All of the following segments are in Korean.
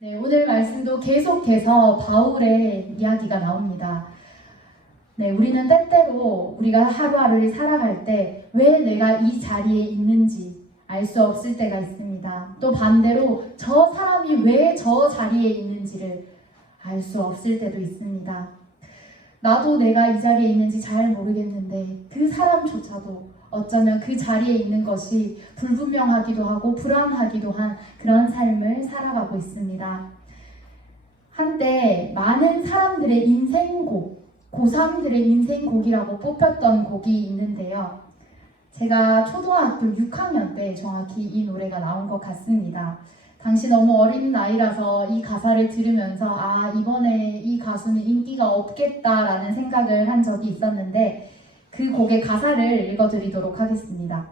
네, 오늘 말씀도 계속해서 바울의 이야기가 나옵니다. 네, 우리는 때때로 우리가 하루하루를 살아갈 때 왜 내가 이 자리에 있는지 알 수 없을 때가 있습니다. 또 반대로 저 사람이 왜 저 자리에 있는지를 알 수 없을 때도 있습니다. 나도 내가 이 자리에 있는지 잘 모르겠는데 그 사람조차도 어쩌면 그 자리에 있는 것이 불분명하기도 하고 불안하기도 한 그런 삶을 살아가고 있습니다. 한때 많은 사람들의 인생곡, 고3들의 인생곡이라고 뽑혔던 곡이 있는데요. 제가 초등학교 6학년 때 정확히 이 노래가 나온 것 같습니다. 당시 너무 어린 나이라서 이 가사를 들으면서 이번에 이 가수는 인기가 없겠다라는 생각을 한 적이 있었는데 그 곡의 가사를 읽어드리도록 하겠습니다.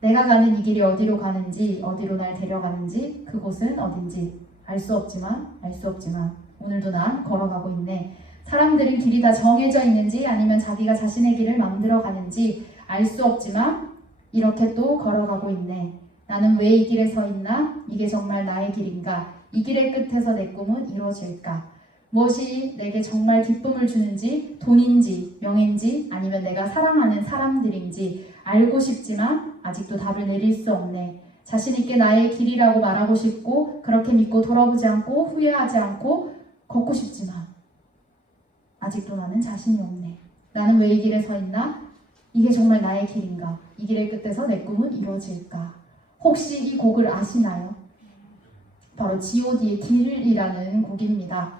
내가 가는 이 길이 어디로 가는지, 어디로 날 데려가는지, 그곳은 어딘지 알 수 없지만 오늘도 난 걸어가고 있네. 사람들은 길이 다 정해져 있는지 아니면 자기가 자신의 길을 만들어 가는지 알 수 없지만 이렇게 또 걸어가고 있네. 나는 왜 이 길에 서 있나? 이게 정말 나의 길인가? 이 길의 끝에서 내 꿈은 이루어질까? 무엇이 내게 정말 기쁨을 주는지, 돈인지, 명예인지, 아니면 내가 사랑하는 사람들인지 알고 싶지만 아직도 답을 내릴 수 없네. 자신 있게 나의 길이라고 말하고 싶고 그렇게 믿고 돌아보지 않고 후회하지 않고 걷고 싶지만 아직도 나는 자신이 없네. 나는 왜 이 길에 서 있나? 이게 정말 나의 길인가? 이 길의 끝에서 내 꿈은 이루어질까? 혹시 이 곡을 아시나요? 바로 G.O.D의 길이라는 곡입니다.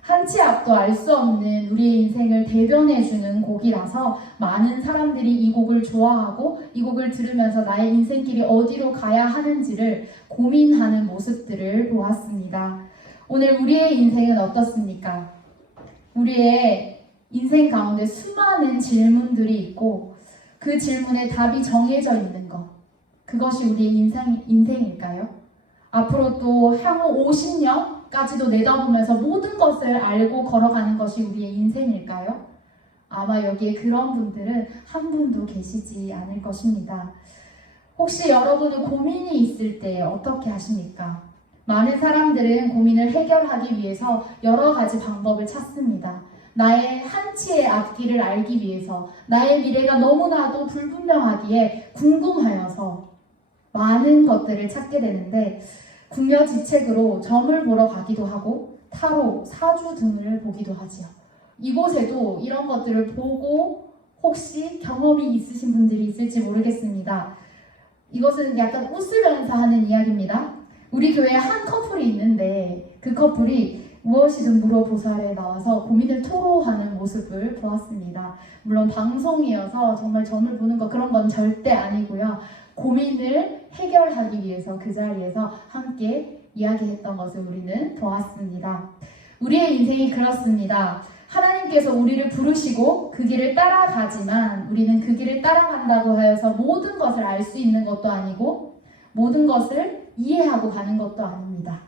한치 앞도 알 수 없는 우리의 인생을 대변해주는 곡이라서 많은 사람들이 이 곡을 좋아하고 이 곡을 들으면서 나의 인생길이 어디로 가야 하는지를 고민하는 모습들을 보았습니다. 오늘 우리의 인생은 어떻습니까? 우리의 인생 가운데 수많은 질문들이 있고 그 질문에 답이 정해져 있는 것, 그것이 우리의 인생일까요? 앞으로 또 향후 50년까지도 내다보면서 모든 것을 알고 걸어가는 것이 우리의 인생일까요? 아마 여기에 그런 분들은 한 분도 계시지 않을 것입니다. 혹시 여러분은 고민이 있을 때 어떻게 하십니까? 많은 사람들은 고민을 해결하기 위해서 여러 가지 방법을 찾습니다. 나의 한치의 앞길을 알기 위해서, 나의 미래가 너무나도 불분명하기에 궁금하여서 많은 것들을 찾게 되는데 궁여지책으로 점을 보러 가기도 하고 타로, 사주 등을 보기도 하지요. 이곳에도 이런 것들을 보고 혹시 경험이 있으신 분들이 있을지 모르겠습니다. 이것은 약간 웃으면서 하는 이야기입니다. 우리 교회에 한 커플이 있는데 그 커플이 무엇이든 물어보살에 나와서 고민을 토로하는 모습을 보았습니다. 물론 방송이어서 정말 점을 보는 거 그런 건 절대 아니고요. 고민을 해결하기 위해서 그 자리에서 함께 이야기했던 것을 우리는 보았습니다. 우리의 인생이 그렇습니다. 하나님께서 우리를 부르시고 그 길을 따라가지만 우리는 그 길을 따라간다고 하여서 모든 것을 알 수 있는 것도 아니고 모든 것을 이해하고 가는 것도 아닙니다.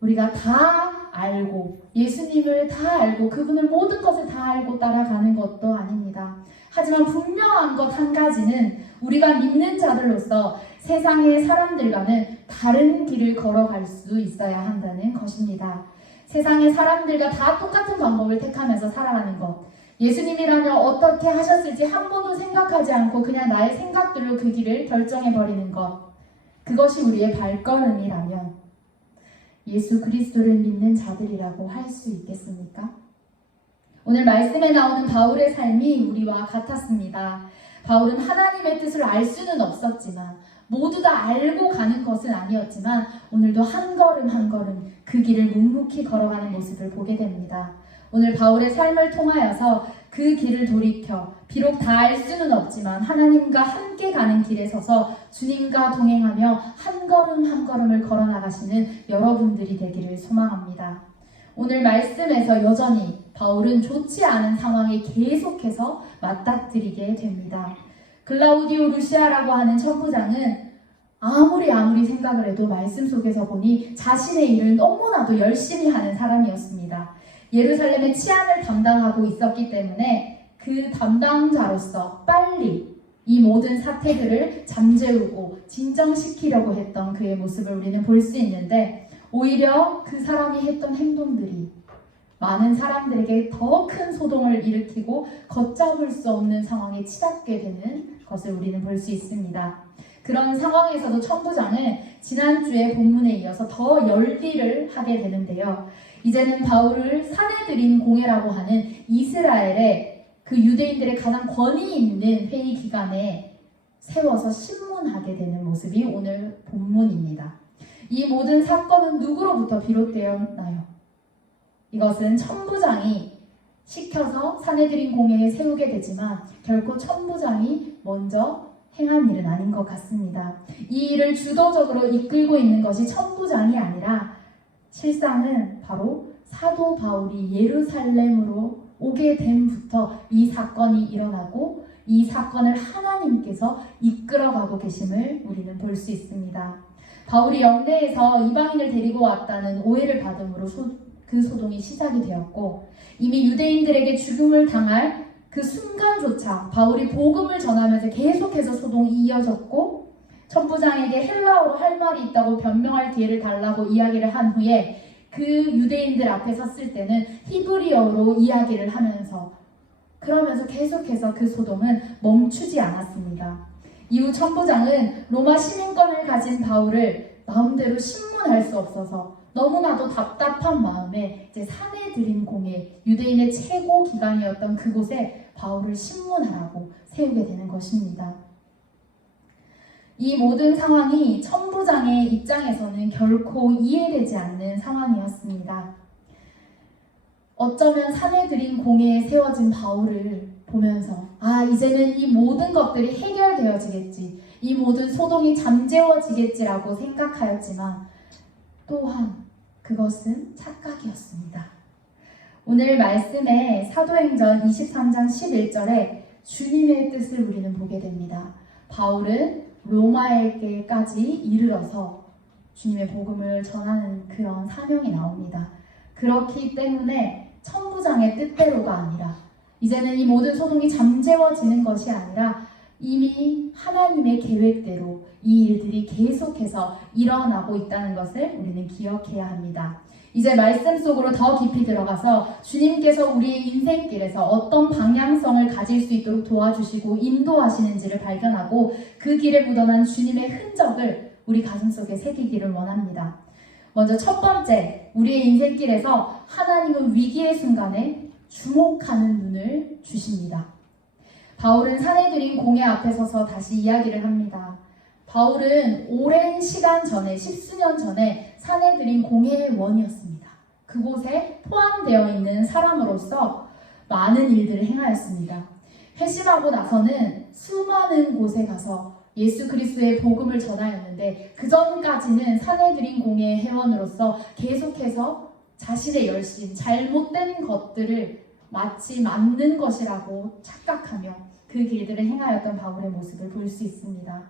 우리가 다 알고 예수님을 다 알고 그분을 모든 것을 다 알고 따라가는 것도 아닙니다. 하지만 분명한 것 한 가지는 우리가 믿는 자들로서 세상의 사람들과는 다른 길을 걸어갈 수 있어야 한다는 것입니다. 세상의 사람들과 다 똑같은 방법을 택하면서 살아가는 것, 예수님이라면 어떻게 하셨을지 한 번도 생각하지 않고 그냥 나의 생각들로 그 길을 결정해버리는 것, 그것이 우리의 발걸음이라면 예수 그리스도를 믿는 자들이라고 할 수 있겠습니까? 오늘 말씀에 나오는 바울의 삶이 우리와 같았습니다. 바울은 하나님의 뜻을 알 수는 없었지만 모두 다 알고 가는 것은 아니었지만 오늘도 한 걸음 한 걸음 그 길을 묵묵히 걸어가는 모습을 보게 됩니다. 오늘 바울의 삶을 통하여서 그 길을 돌이켜 비록 다 알 수는 없지만 하나님과 함께 가는 길에 서서 주님과 동행하며 한 걸음 한 걸음을 걸어나가시는 여러분들이 되기를 소망합니다. 오늘 말씀에서 여전히 바울은 좋지 않은 상황에 계속해서 맞닥뜨리게 됩니다. 글라우디오 루시아라고 하는 천부장은 아무리 생각을 해도 말씀 속에서 보니 자신의 일을 너무나도 열심히 하는 사람이었습니다. 예루살렘의 치안을 담당하고 있었기 때문에 그 담당자로서 빨리 이 모든 사태들을 잠재우고 진정시키려고 했던 그의 모습을 우리는 볼 수 있는데 오히려 그 사람이 했던 행동들이 많은 사람들에게 더 큰 소동을 일으키고 걷잡을 수 없는 상황에 치닫게 되는 것을 우리는 볼 수 있습니다. 그런 상황에서도 천부장은 지난주의 본문에 이어서 더 열일을 하게 되는데요. 이제는 바울을 사내들인 공회라고 하는 이스라엘의 그 유대인들의 가장 권위 있는 회의 기간에 세워서 신문하게 되는 모습이 오늘 본문입니다. 이 모든 사건은 누구로부터 비롯되었나요? 이것은 천부장이 시켜서 사내들인 공회에 세우게 되지만 결코 천부장이 먼저 행한 일은 아닌 것 같습니다. 이 일을 주도적으로 이끌고 있는 것이 천부장이 아니라 실상은 바로 사도 바울이 예루살렘으로 오게 됨부터 이 사건이 일어나고 이 사건을 하나님께서 이끌어가고 계심을 우리는 볼 수 있습니다. 바울이 영내에서 이방인을 데리고 왔다는 오해를 받음으로 그 소동이 시작이 되었고 이미 유대인들에게 죽음을 당할 그 순간조차 바울이 복음을 전하면서 계속해서 소동이 이어졌고 천부장에게 헬라어로 할 말이 있다고 변명할 기회를 달라고 이야기를 한 후에 그 유대인들 앞에 섰을 때는 히브리어로 이야기를 하면서 그러면서 계속해서 그 소동은 멈추지 않았습니다. 이후 천부장은 로마 시민권을 가진 바울을 마음대로 신문할 수 없어서 너무나도 답답한 마음에 이제 사내들인 공회, 유대인의 최고 기관이었던 그곳에 바울을 신문하라고 세우게 되는 것입니다. 이 모든 상황이 천부장의 입장에서는 결코 이해되지 않는 상황이었습니다. 어쩌면 사내들인 공회에 세워진 바울을 보면서 이제는 이 모든 것들이 해결되어지겠지, 이 모든 소동이 잠재워지겠지라고 생각하였지만 또한 그것은 착각이었습니다. 오늘 말씀에 사도행전 23장 11절에 주님의 뜻을 우리는 보게 됩니다. 바울은 로마에게까지 이르러서 주님의 복음을 전하는 그런 사명이 나옵니다. 그렇기 때문에 천부장의 뜻대로가 아니라 이제는 이 모든 소동이 잠재워지는 것이 아니라 이미 하나님의 계획대로 이 일들이 계속해서 일어나고 있다는 것을 우리는 기억해야 합니다. 이제 말씀 속으로 더 깊이 들어가서 주님께서 우리의 인생길에서 어떤 방향성을 가질 수 있도록 도와주시고 인도하시는지를 발견하고 그 길에 묻어난 주님의 흔적을 우리 가슴속에 새기기를 원합니다. 먼저 첫 번째, 우리의 인생길에서 하나님은 위기의 순간에 주목하는 눈을 주십니다. 바울은 사내들인 공회 앞에 서서 다시 이야기를 합니다. 바울은 오랜 시간 전에, 십수년 전에 사내들인 공회원이었습니다. 그곳에 포함되어 있는 사람으로서 많은 일들을 행하였습니다. 회심하고 나서는 수많은 곳에 가서 예수 그리스도의 복음을 전하였는데 그 전까지는 사내들인 공회의 회원으로서 계속해서 자신의 열심, 잘못된 것들을 마치 맞는 것이라고 착각하며 그 길들을 행하였던 바울의 모습을 볼 수 있습니다.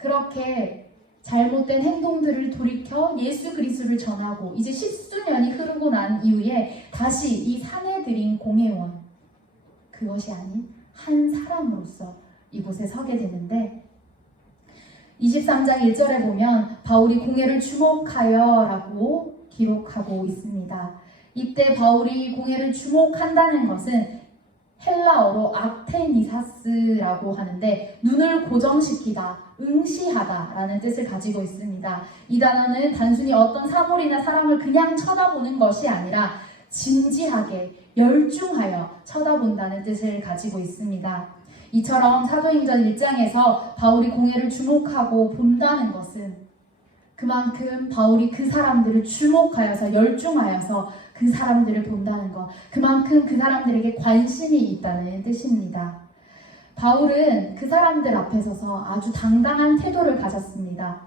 그렇게 잘못된 행동들을 돌이켜 예수 그리스도를 전하고 이제 십수년이 흐르고 난 이후에 다시 이 사내들인 공회원, 그것이 아닌 한 사람으로서 이곳에 서게 되는데 23장 1절에 보면 바울이 공회를 주목하여 라고 기록하고 있습니다. 이때 바울이 공회를 주목한다는 것은 헬라어로 아테니사스라고 하는데 눈을 고정시키다, 응시하다 라는 뜻을 가지고 있습니다. 이 단어는 단순히 어떤 사물이나 사람을 그냥 쳐다보는 것이 아니라 진지하게, 열중하여 쳐다본다는 뜻을 가지고 있습니다. 이처럼 사도행전 1장에서 바울이 공회를 주목하고 본다는 것은 그만큼 바울이 그 사람들을 주목하여서 열중하여서 그 사람들을 본다는 것, 그만큼 그 사람들에게 관심이 있다는 뜻입니다. 바울은 그 사람들 앞에 서서 아주 당당한 태도를 가졌습니다.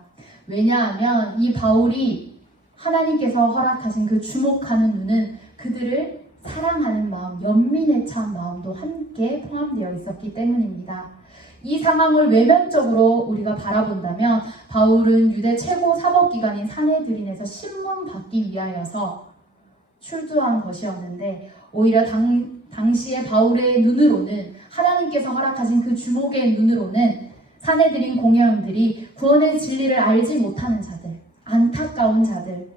왜냐하면 이 바울이 하나님께서 허락하신 그 주목하는 눈은 그들을 사랑하는 마음, 연민에 찬 마음도 함께 포함되어 있었기 때문입니다. 이 상황을 외면적으로 우리가 바라본다면 바울은 유대 최고 사법기관인 사내들인에서 신문받기 위하여서 출두한 것이었는데 오히려 당시에 바울의 눈으로는 하나님께서 허락하신 그 주목의 눈으로는 사내들인 공회원들이 구원의 진리를 알지 못하는 자들, 안타까운 자들,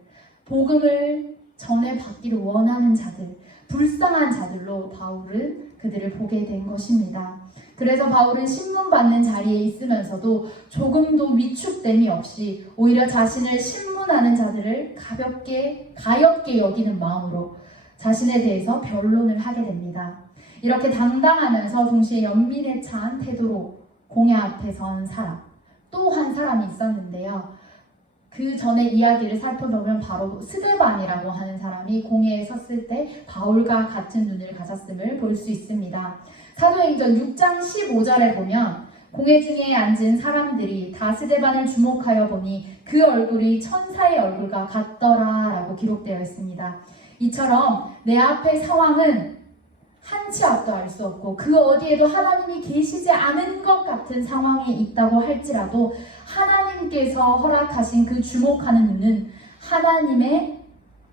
복음을 전해받기를 원하는 자들, 불쌍한 자들로 바울은 그들을 보게 된 것입니다. 그래서 바울은 신문 받는 자리에 있으면서도 조금도 위축됨이 없이 오히려 자신을 신문하는 자들을 가볍게 여기는 마음으로 자신에 대해서 변론을 하게 됩니다. 이렇게 당당하면서 동시에 연민에 찬 태도로 공회 앞에 선 사람, 또 한 사람이 있었는데요. 그 전에 이야기를 살펴보면 바로 스데반이라고 하는 사람이 공회에 섰을 때 바울과 같은 눈을 가졌음을 볼 수 있습니다. 사도행전 6장 15절에 보면 공회 중에 앉은 사람들이 다 스데반을 주목하여 보니 그 얼굴이 천사의 얼굴과 같더라 라고 기록되어 있습니다. 이처럼 내 앞의 상황은 한치 앞도 알 수 없고 그 어디에도 하나님이 계시지 않은 것 같은 상황에 있다고 할지라도 하나님께서 허락하신 그 주목하는 눈은 하나님의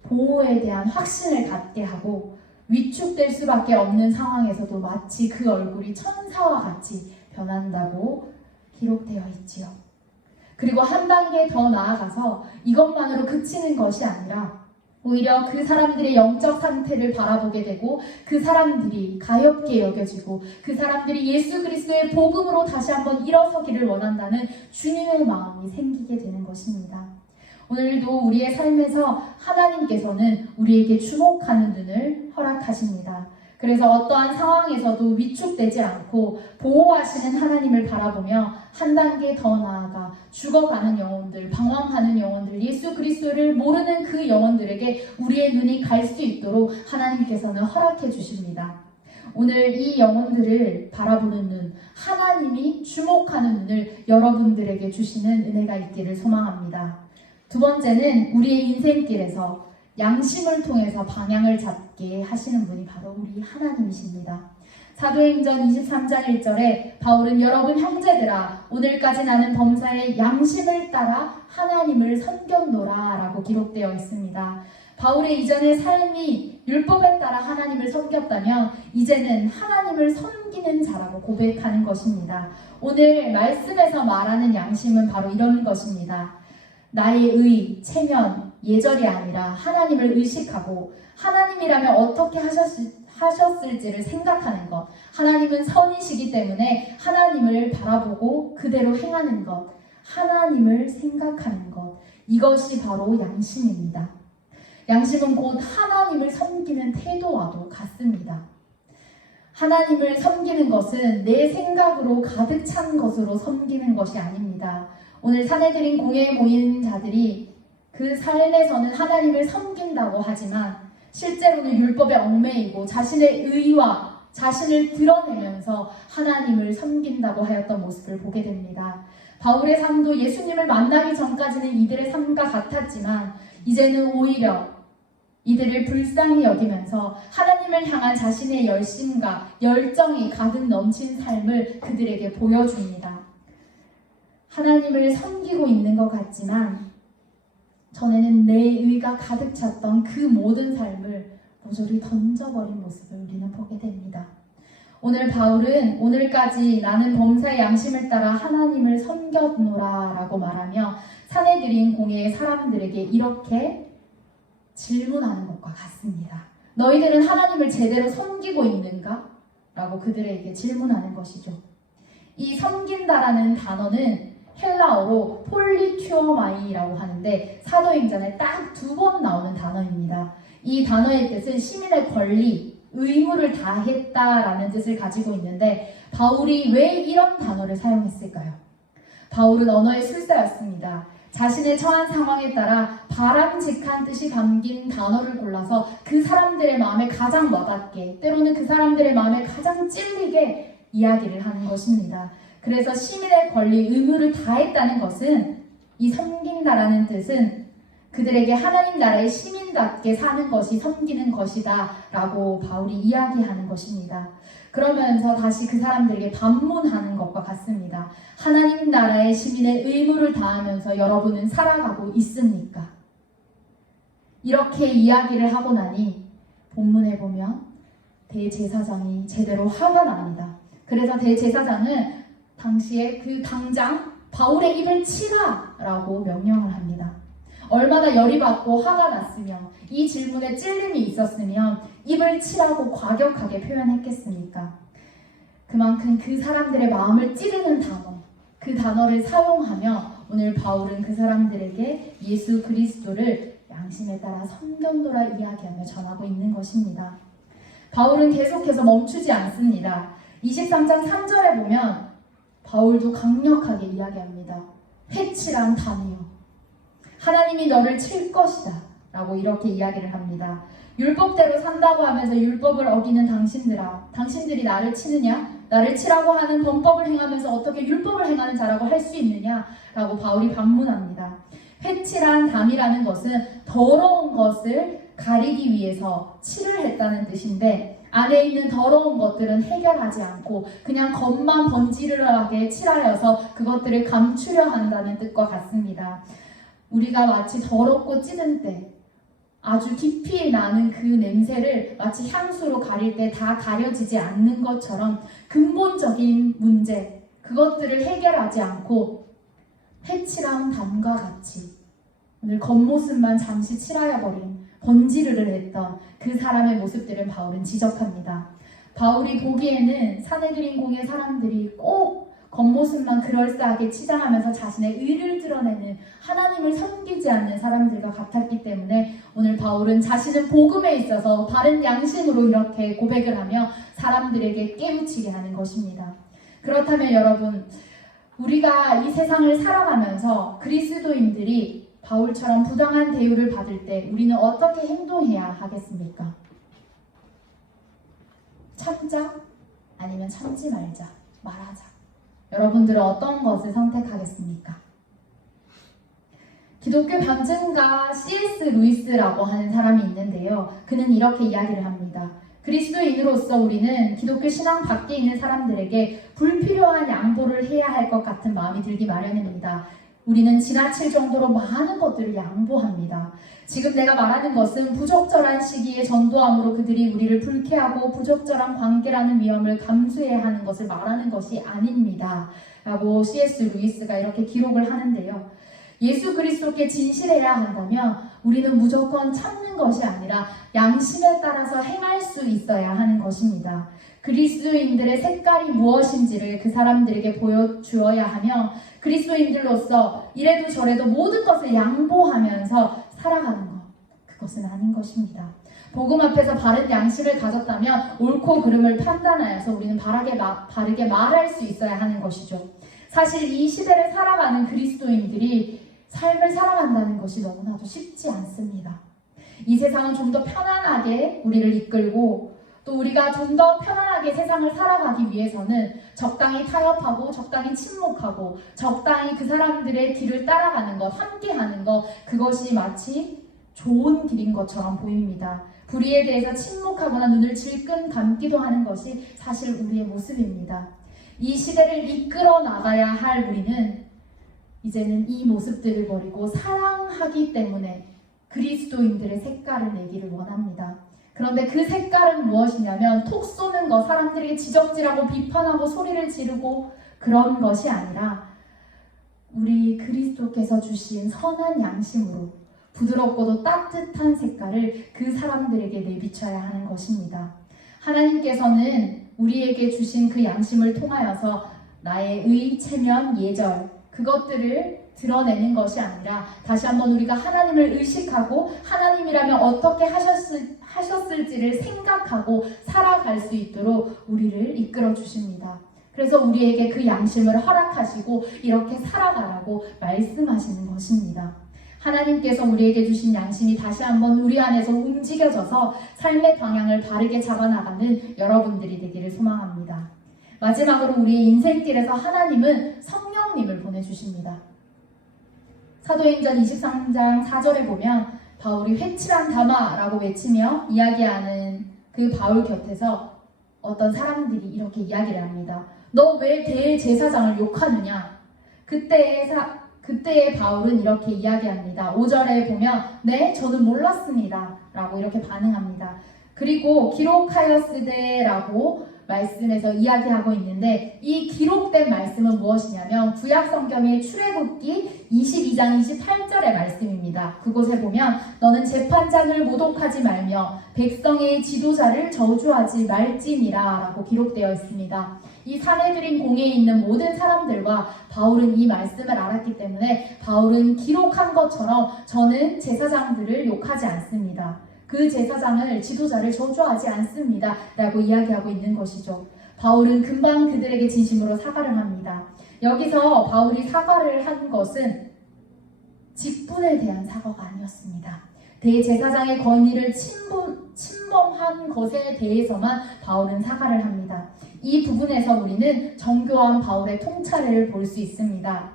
보호에 대한 확신을 갖게 하고 위축될 수밖에 없는 상황에서도 마치 그 얼굴이 천사와 같이 변한다고 기록되어 있지요. 그리고 한 단계 더 나아가서 이것만으로 그치는 것이 아니라 오히려 그 사람들의 영적 상태를 바라보게 되고 그 사람들이 가엾게 여겨지고 그 사람들이 예수 그리스도의 복음으로 다시 한번 일어서기를 원한다는 주님의 마음이 생기게 되는 것입니다. 오늘도 우리의 삶에서 하나님께서는 우리에게 주목하는 눈을 허락하십니다. 그래서 어떠한 상황에서도 위축되지 않고 보호하시는 하나님을 바라보며 한 단계 더 나아가 죽어가는 영혼들, 방황하는 영혼들, 예수 그리스도를 모르는 그 영혼들에게 우리의 눈이 갈 수 있도록 하나님께서는 허락해 주십니다. 오늘 이 영혼들을 바라보는 눈, 하나님이 주목하는 눈을 여러분들에게 주시는 은혜가 있기를 소망합니다. 두 번째는 우리의 인생길에서 양심을 통해서 방향을 잡게 하시는 분이 바로 우리 하나님이십니다. 사도행전 23장 1절에 바울은 여러분 형제들아 오늘까지 나는 범사의 양심을 따라 하나님을 섬겼노라 라고 기록되어 있습니다. 바울의 이전의 삶이 율법에 따라 하나님을 섬겼다면 이제는 하나님을 섬기는 자라고 고백하는 것입니다. 오늘 말씀에서 말하는 양심은 바로 이런 것입니다. 나의 의, 체면, 예절이 아니라 하나님을 의식하고 하나님이라면 어떻게 하셨을지를 생각하는 것. 하나님은 선이시기 때문에 하나님을 바라보고 그대로 행하는 것. 하나님을 생각하는 것. 이것이 바로 양심입니다. 양심은 곧 하나님을 섬기는 태도와도 같습니다. 하나님을 섬기는 것은 내 생각으로 가득 찬 것으로 섬기는 것이 아닙니다. 오늘 사내들인 공회에 모인 자들이 그 삶에서는 하나님을 섬긴다고 하지만 실제로는 율법에 얽매이고 자신의 의와 자신을 드러내면서 하나님을 섬긴다고 하였던 모습을 보게 됩니다. 바울의 삶도 예수님을 만나기 전까지는 이들의 삶과 같았지만 이제는 오히려 이들을 불쌍히 여기면서 하나님을 향한 자신의 열심과 열정이 가득 넘친 삶을 그들에게 보여줍니다. 하나님을 섬기고 있는 것 같지만 전에는 내 의가 가득 찼던 그 모든 삶을 모조리 던져버린 모습을 우리는 보게 됩니다. 오늘 바울은 오늘까지 나는 범사의 양심을 따라 하나님을 섬겼노라 라고 말하며 사내들인 공회의 사람들에게 이렇게 질문하는 것과 같습니다. 너희들은 하나님을 제대로 섬기고 있는가? 라고 그들에게 질문하는 것이죠. 이 섬긴다라는 단어는 헬라어로 폴리튜어마이라고 하는데 사도행전에 딱 2번 나오는 단어입니다. 이 단어의 뜻은 시민의 권리, 의무를 다했다라는 뜻을 가지고 있는데 바울이 왜 이런 단어를 사용했을까요? 바울은 언어의 술사였습니다. 자신의 처한 상황에 따라 바람직한 뜻이 담긴 단어를 골라서 그 사람들의 마음에 가장 와닿게, 때로는 그 사람들의 마음에 가장 찔리게 이야기를 하는 것입니다. 그래서 시민의 권리, 의무를 다했다는 것은 이 섬긴다라는 뜻은 그들에게 하나님 나라의 시민답게 사는 것이 섬기는 것이다 라고 바울이 이야기하는 것입니다. 그러면서 다시 그 사람들에게 반문하는 것과 같습니다. 하나님 나라의 시민의 의무를 다하면서 여러분은 살아가고 있습니까? 이렇게 이야기를 하고 나니 본문에 보면 대제사장이 제대로 화가 납니다. 그래서 대제사장은 당시에 그 당장 바울의 입을 치라 라고 명령을 합니다. 얼마나 열이 받고 화가 났으며 이 질문에 찔림이 있었으면 입을 치라고 과격하게 표현했겠습니까? 그만큼 그 사람들의 마음을 찌르는 단어, 그 단어를 사용하며 오늘 바울은 그 사람들에게 예수 그리스도를 양심에 따라 선견도라 이야기하며 전하고 있는 것입니다. 바울은 계속해서 멈추지 않습니다. 23장 3절에 보면 바울도 강력하게 이야기합니다. 회칠한 담이여, 하나님이 너를 칠 것이다 라고 이렇게 이야기를 합니다. 율법대로 산다고 하면서 율법을 어기는 당신들아, 당신들이 나를 치느냐? 나를 치라고 하는 범법을 행하면서 어떻게 율법을 행하는 자라고 할 수 있느냐? 라고 바울이 반문합니다. 회칠한 담이라는 것은 더러운 것을 가리기 위해서 칠을 했다는 뜻인데, 안에 있는 더러운 것들은 해결하지 않고 그냥 겉만 번지르르하게 칠하여서 그것들을 감추려 한다는 뜻과 같습니다. 우리가 마치 더럽고 찌든 때 아주 깊이 나는 그 냄새를 마치 향수로 가릴 때 다 가려지지 않는 것처럼 근본적인 문제, 그것들을 해결하지 않고 회칠한 담과 같이 오늘 겉모습만 잠시 칠하여버린 번지르르 했던 그 사람의 모습들을 바울은 지적합니다. 바울이 보기에는 사내그린 공의 사람들이 꼭 겉모습만 그럴싸하게 치장하면서 자신의 의를 드러내는, 하나님을 섬기지 않는 사람들과 같았기 때문에 오늘 바울은 자신은 복음에 있어서 바른 양심으로 이렇게 고백을 하며 사람들에게 깨우치게 하는 것입니다. 그렇다면 여러분, 우리가 이 세상을 살아가면서 그리스도인들이 바울처럼 부당한 대우를 받을 때 우리는 어떻게 행동해야 하겠습니까? 참자? 아니면 참지 말자, 말하자. 여러분들은 어떤 것을 선택하겠습니까? 기독교 변증가 C.S. 루이스라고 하는 사람이 있는데요. 그는 이렇게 이야기를 합니다. 그리스도인으로서 우리는 기독교 신앙 밖에 있는 사람들에게 불필요한 양보를 해야 할 것 같은 마음이 들기 마련입니다. 우리는 지나칠 정도로 많은 것들을 양보합니다. 지금 내가 말하는 것은 부적절한 시기에 전도함으로 그들이 우리를 불쾌하고 부적절한 관계라는 위험을 감수해야 하는 것을 말하는 것이 아닙니다. 라고 C.S. 루이스가 이렇게 기록을 하는데요. 예수 그리스도께 진실해야 한다면 우리는 무조건 참는 것이 아니라 양심에 따라서 행할 수 있어야 하는 것입니다. 그리스도인들의 색깔이 무엇인지를 그 사람들에게 보여주어야 하며 그리스도인들로서 이래도 저래도 모든 것을 양보하면서 살아가는 것, 그것은 아닌 것입니다. 복음 앞에서 바른 양심을 가졌다면 옳고 그름을 판단하여서 우리는 바르게 말할 수 있어야 하는 것이죠. 사실 이 시대를 살아가는 그리스도인들이 삶을 살아간다는 것이 너무나도 쉽지 않습니다. 이 세상은 좀 더 편안하게 우리를 이끌고 또 우리가 좀 더 편안하게 세상을 살아가기 위해서는 적당히 타협하고 적당히 침묵하고 적당히 그 사람들의 길을 따라가는 것, 함께하는 것, 그것이 마치 좋은 길인 것처럼 보입니다. 불의에 대해서 침묵하거나 눈을 질끈 감기도 하는 것이 사실 우리의 모습입니다. 이 시대를 이끌어 나가야 할 우리는 이제는 이 모습들을 버리고 사랑하기 때문에 그리스도인들의 색깔을 내기를 원합니다. 그런데 그 색깔은 무엇이냐면 톡 쏘는 것, 사람들에게 지적질하고 비판하고 소리를 지르고 그런 것이 아니라 우리 그리스도께서 주신 선한 양심으로 부드럽고도 따뜻한 색깔을 그 사람들에게 내비쳐야 하는 것입니다. 하나님께서는 우리에게 주신 그 양심을 통하여서 나의 의, 체면, 예절, 그것들을 드러내는 것이 아니라 다시 한번 우리가 하나님을 의식하고 하나님이라면 어떻게 하셨을지를 생각하고 살아갈 수 있도록 우리를 이끌어 주십니다. 그래서 우리에게 그 양심을 허락하시고 이렇게 살아가라고 말씀하시는 것입니다. 하나님께서 우리에게 주신 양심이 다시 한번 우리 안에서 움직여져서 삶의 방향을 바르게 잡아나가는 여러분들이 되기를 소망합니다. 마지막으로 우리의 인생길에서 하나님은 성령님을 보내주십니다. 사도행전 23장 4절에 보면 바울이 회칠한 담아라고 외치며 이야기하는 그 바울 곁에서 어떤 사람들이 이렇게 이야기를 합니다. 너 왜 대제사장을 욕하느냐? 그때의 바울은 이렇게 이야기합니다. 5절에 보면 네, 저는 몰랐습니다 라고 이렇게 반응합니다. 그리고 기록하였으되라고 말씀에서 이야기하고 있는데 이 기록된 말씀은 무엇이냐면 구약 성경의 출애굽기 22장 28절의 말씀입니다. 그곳에 보면 너는 재판장을 모독하지 말며 백성의 지도자를 저주하지 말지니라 라고 기록되어 있습니다. 이 사내들인 공회에 있는 모든 사람들과 바울은 이 말씀을 알았기 때문에 바울은 기록한 것처럼 저는 제사장들을 욕하지 않습니다. 그 제사장을 지도자를 저주하지 않습니다 라고 이야기하고 있는 것이죠. 바울은 금방 그들에게 진심으로 사과를 합니다. 여기서 바울이 사과를 한 것은 직분에 대한 사과가 아니었습니다. 대제사장의 권위를 침범한 것에 대해서만 바울은 사과를 합니다. 이 부분에서 우리는 정교한 바울의 통찰을 볼 수 있습니다.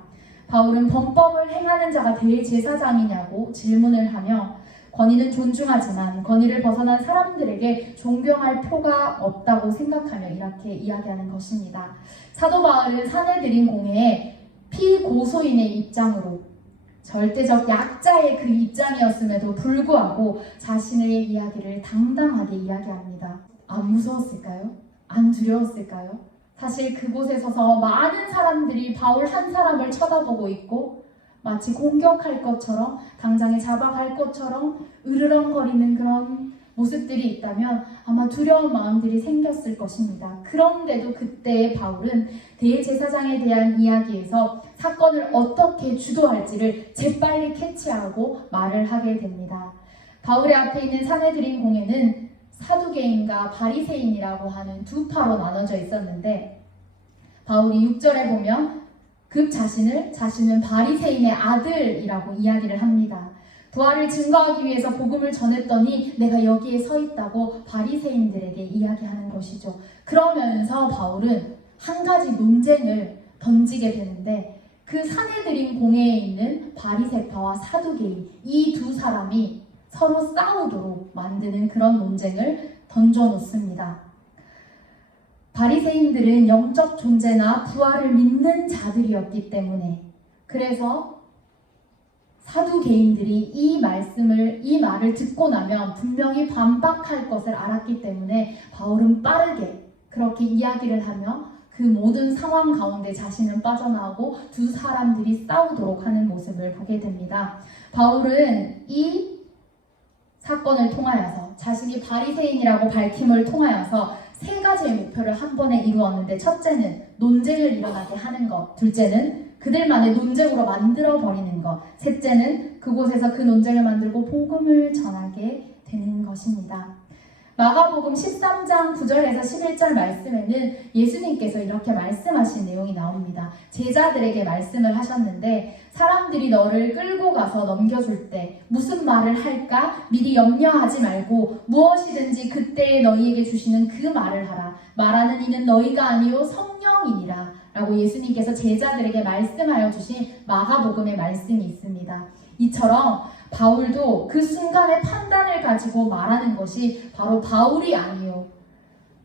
바울은 범법을 행하는 자가 대제사장이냐고 질문을 하며 권위는 존중하지만 권위를 벗어난 사람들에게 존경할 표가 없다고 생각하며 이렇게 이야기하는 것입니다. 사도 바울은 사내들인 공회에 피고소인의 입장으로 절대적 약자의 그 입장이었음에도 불구하고 자신의 이야기를 당당하게 이야기합니다. 안 무서웠을까요? 안 두려웠을까요? 사실 그곳에 서서 많은 사람들이 바울 한 사람을 쳐다보고 있고 마치 공격할 것처럼 당장에 잡아갈 것처럼 으르렁거리는 그런 모습들이 있다면 아마 두려운 마음들이 생겼을 것입니다. 그런데도 그때의 바울은 대제사장에 대한 이야기에서 사건을 어떻게 주도할지를 재빨리 캐치하고 말을 하게 됩니다. 바울의 앞에 있는 사내들인 공회는 사두개인과 바리새인이라고 하는 두 파로 나눠져 있었는데 바울이 6절에 보면 급 자신은 바리새인의 아들이라고 이야기를 합니다. 부활을 증거하기 위해서 복음을 전했더니 내가 여기에 서 있다고 바리새인들에게 이야기하는 것이죠. 그러면서 바울은 한 가지 논쟁을 던지게 되는데 그 사내들인 공회에 있는 바리새파와 사두개인 이 두 사람이 서로 싸우도록 만드는 그런 논쟁을 던져놓습니다. 바리새인들은 영적 존재나 부활을 믿는 자들이었기 때문에 그래서 사두개인들이 이 말을 듣고 나면 분명히 반박할 것을 알았기 때문에 바울은 빠르게 그렇게 이야기를 하며 그 모든 상황 가운데 자신은 빠져나오고 두 사람들이 싸우도록 하는 모습을 보게 됩니다. 바울은 이 사건을 통하여서 자신이 바리새인이라고 밝힘을 통하여서 세 가지의 목표를 한 번에 이루었는데 첫째는 논쟁을 일어나게 하는 것, 둘째는 그들만의 논쟁으로 만들어버리는 것, 셋째는 그곳에서 그 논쟁을 만들고 복음을 전하게 되는 것입니다. 마가복음 13장 9절에서 11절 말씀에는 예수님께서 이렇게 말씀하신 내용이 나옵니다. 제자들에게 말씀을 하셨는데 사람들이 너를 끌고 가서 넘겨줄 때 무슨 말을 할까 미리 염려하지 말고 무엇이든지 그때에 너희에게 주시는 그 말을 하라. 말하는 이는 너희가 아니요 성령이니라 라고 예수님께서 제자들에게 말씀하여 주신 마가복음의 말씀이 있습니다. 이처럼 바울도 그 순간의 판단을 가지고 말하는 것이 바로 바울이 아니요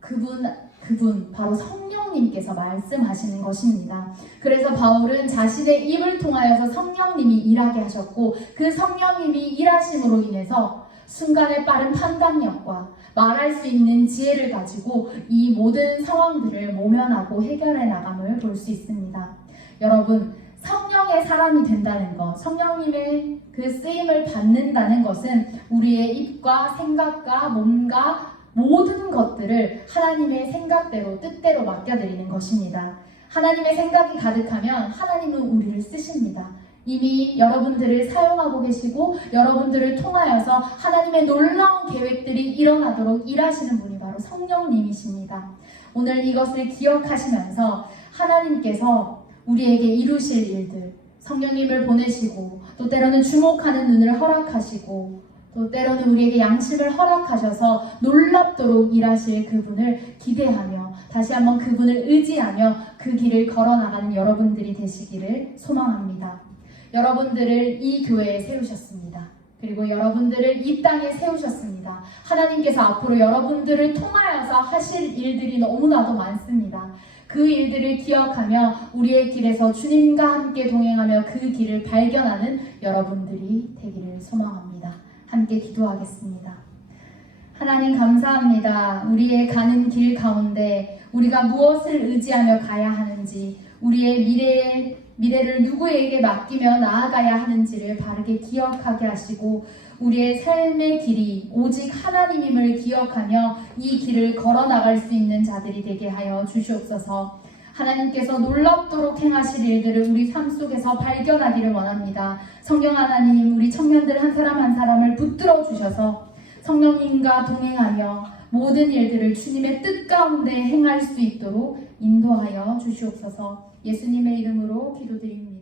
그분 바로 성령님께서 말씀하시는 것입니다. 그래서 바울은 자신의 입을 통하여서 성령님이 일하게 하셨고 그 성령님이 일하심으로 인해서 순간의 빠른 판단력과 말할 수 있는 지혜를 가지고 이 모든 상황들을 모면하고 해결해 나감을 볼 수 있습니다. 여러분, 성령의 사람이 된다는 것, 성령님의 그 쓰임을 받는다는 것은 우리의 입과 생각과 몸과 모든 것들을 하나님의 생각대로 뜻대로 맡겨드리는 것입니다. 하나님의 생각이 가득하면 하나님은 우리를 쓰십니다. 이미 여러분들을 사용하고 계시고 여러분들을 통하여서 하나님의 놀라운 계획들이 일어나도록 일하시는 분이 바로 성령님이십니다. 오늘 이것을 기억하시면서 하나님께서 우리에게 이루실 일들, 성령님을 보내시고 또 때로는 주목하는 눈을 허락하시고 또 때로는 우리에게 양심을 허락하셔서 놀랍도록 일하실 그분을 기대하며 다시 한번 그분을 의지하며 그 길을 걸어나가는 여러분들이 되시기를 소망합니다. 여러분들을 이 교회에 세우셨습니다. 그리고 여러분들을 이 땅에 세우셨습니다. 하나님께서 앞으로 여러분들을 통하여서 하실 일들이 너무나도 많습니다. 그 일들을 기억하며 우리의 길에서 주님과 함께 동행하며 그 길을 발견하는 여러분들이 되기를 소망합니다. 함께 기도하겠습니다. 하나님 감사합니다. 우리의 가는 길 가운데 우리가 무엇을 의지하며 가야 하는지, 우리의 미래를 누구에게 맡기며 나아가야 하는지를 바르게 기억하게 하시고, 우리의 삶의 길이 오직 하나님임을 기억하며 이 길을 걸어나갈 수 있는 자들이 되게 하여 주시옵소서. 하나님께서 놀랍도록 행하실 일들을 우리 삶 속에서 발견하기를 원합니다. 성령 하나님, 우리 청년들 한 사람 한 사람을 붙들어 주셔서 성령님과 동행하며 모든 일들을 주님의 뜻 가운데 행할 수 있도록 인도하여 주시옵소서. 예수님의 이름으로 기도드립니다.